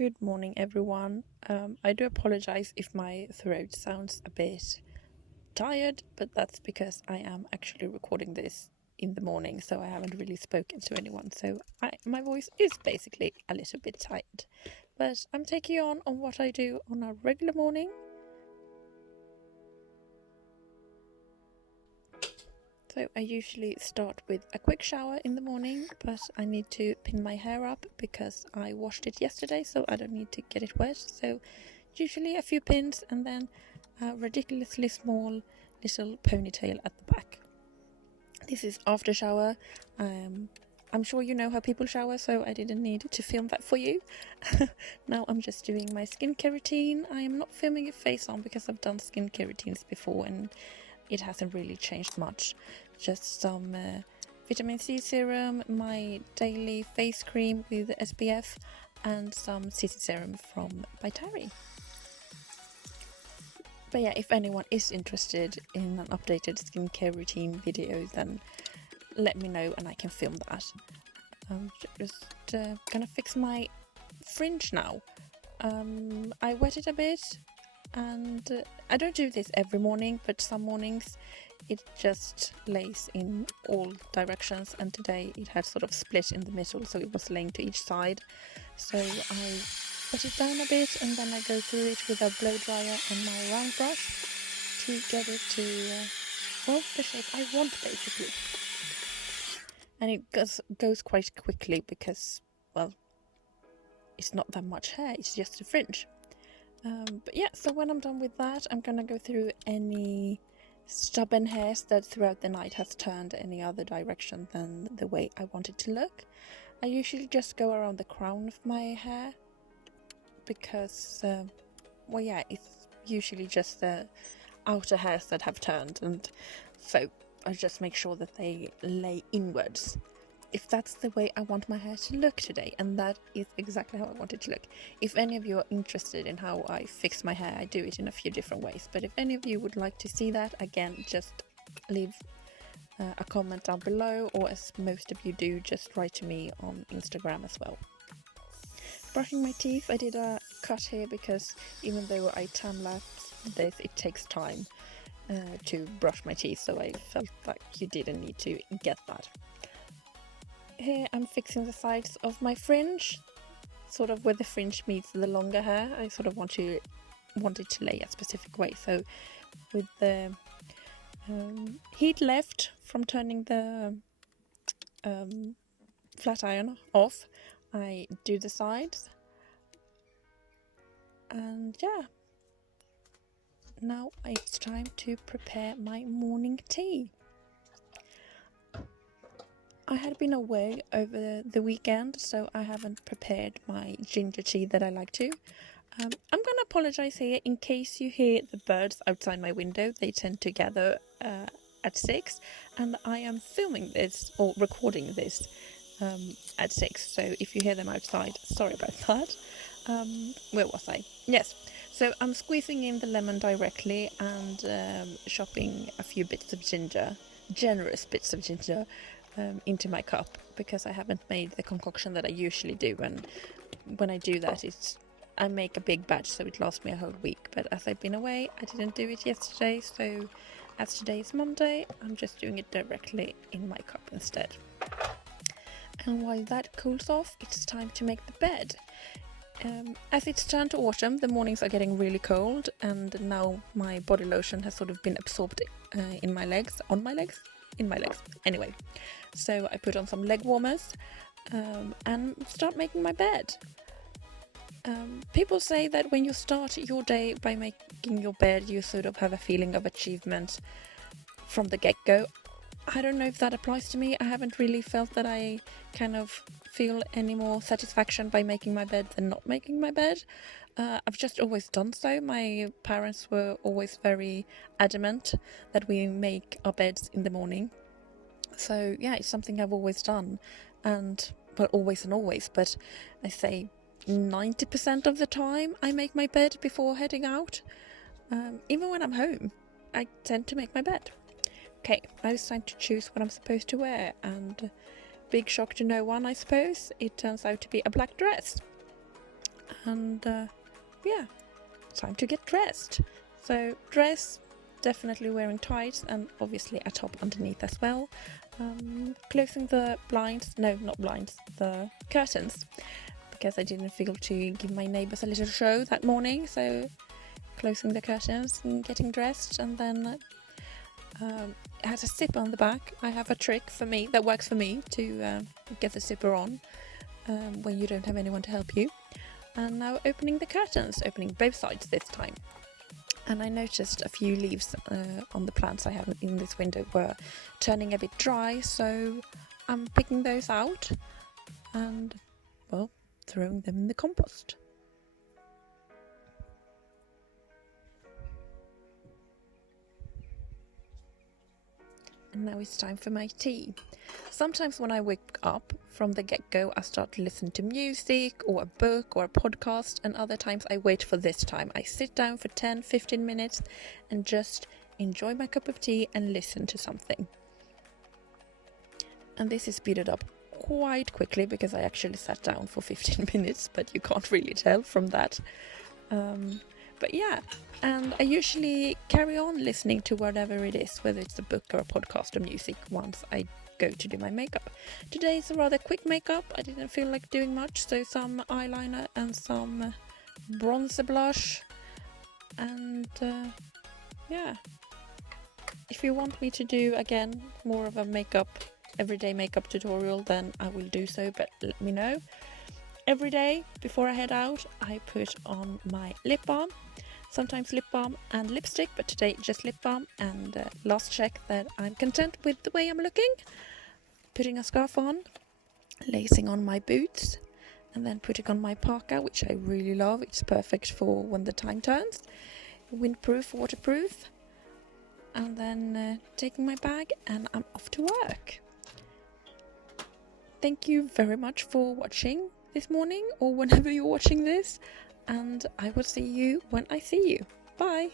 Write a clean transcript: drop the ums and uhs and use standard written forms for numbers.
Good morning, everyone. I do apologize if my throat sounds a bit tired, but that's because I am actually recording this in the morning, so I haven't really spoken to anyone. So my voice is basically a little bit tired. But I'm taking on what I do on a regular morning. So I usually start with a quick shower in the morning, but I need to pin my hair up because I washed it yesterday, so I don't need to get it wet. So usually a few pins and then a ridiculously small little ponytail at the back. This is after shower. I'm sure you know how people shower, so I didn't need to film that for you. Now I'm just doing my skincare routine. I am not filming a face on because I've done skincare routines before and it hasn't really changed much. Just some vitamin C serum, my daily face cream with SPF, and some cc-serum from Vitari. But yeah, if anyone is interested in an updated skincare routine video, then let me know and I can film that. I'm just gonna fix my fringe now. I wet it a bit, and I don't do this every morning, but some mornings it just lays in all directions, and today it had sort of split in the middle, so it was laying to each side. So I put it down a bit and then I go through it with a blow dryer and my round brush to get it to the shape I want, basically. And it goes quite quickly because, well, it's not that much hair, it's just a fringe. But yeah, so when I'm done with that, I'm gonna go through any stubborn hairs that throughout the night has turned any other direction than the way I want it to look. I usually just go around the crown of my hair because, well, yeah, it's usually just the outer hairs that have turned, and so I just make sure that they lay inwards. If that's the way I want my hair to look today, and that is exactly how I want it to look. If any of you are interested in how I fix my hair, I do it in a few different ways, but if any of you would like to see that, again, just leave a comment down below, or as most of you do, just write to me on Instagram as well. Brushing my teeth, I did a cut here because even though I time-lapse this, it takes time to brush my teeth, so I felt like you didn't need to get that. Here I'm fixing the sides of my fringe, sort of where the fringe meets the longer hair. I sort of want it to lay a specific way. So with the heat left from turning the flat iron off, I do the sides. And yeah, now it's time to prepare my morning tea. I had been away over the weekend, so I haven't prepared my ginger tea that I like to. I'm gonna apologize here in case you hear the birds outside my window. They tend to gather at 6, and I am filming this or recording this at 6. So if you hear them outside, sorry about that. Where was I? Yes. So I'm squeezing in the lemon directly and chopping a few bits of ginger, generous bits of ginger, into my cup because I haven't made the concoction that I usually do, and when I do that I make a big batch so it lasts me a whole week. But as I've been away, I didn't do it yesterday, so as today is Monday, I'm just doing it directly in my cup instead. And while that cools off, it's time to make the bed. As it's turned to autumn, the mornings are getting really cold, and now my body lotion has sort of been absorbed in my legs. Anyway, so I put on some leg warmers and start making my bed. People say that when you start your day by making your bed, you sort of have a feeling of achievement from the get-go. I don't know if that applies to me. I haven't really felt that I kind of feel any more satisfaction by making my bed than not making my bed. I've just always done so. My parents were always very adamant that we make our beds in the morning. So yeah, it's something I've always done, and well, always and always, but I say 90% of the time I make my bed before heading out. Even when I'm home, I tend to make my bed. Okay, now it's time to choose what I'm supposed to wear, and big shock to no one, I suppose, it turns out to be a black dress. and yeah, time to get dressed. So dress, definitely wearing tights and obviously a top underneath as well. Closing the blinds, no, not blinds, the curtains, because I didn't feel to give my neighbours a little show that morning. So closing the curtains and getting dressed, and then it has a zipper on the back. I have a trick for me that works for me to get the zipper on when you don't have anyone to help you. And now opening the curtains, opening both sides this time. And I noticed a few leaves on the plants I have in this window were turning a bit dry, so I'm picking those out and, well, throwing them in the compost. And now it's time for my tea. Sometimes when I wake up from the get-go, I start to listen to music or a book or a podcast, and other times I wait for this time. I sit down for 10-15 minutes and just enjoy my cup of tea and listen to something. And this is speeded up quite quickly because I actually sat down for 15 minutes, but you can't really tell from that. But yeah, and I usually carry on listening to whatever it is, whether it's a book or a podcast or music, once I go to do my makeup. Today is a rather quick makeup. I didn't feel like doing much, so some eyeliner and some bronzer blush. And yeah, if you want me to do again more of a everyday makeup tutorial, then I will do so, but let me know. Every day before I head out, I put on my lip balm. Sometimes lip balm and lipstick, but today just lip balm. And last check that I'm content with the way I'm looking. Putting a scarf on, lacing on my boots, and then putting on my parka, which I really love. It's perfect for when the time turns. Windproof, waterproof. And then taking my bag, and I'm off to work. Thank you very much for watching this morning or whenever you're watching this, and I will see you when I see you. Bye!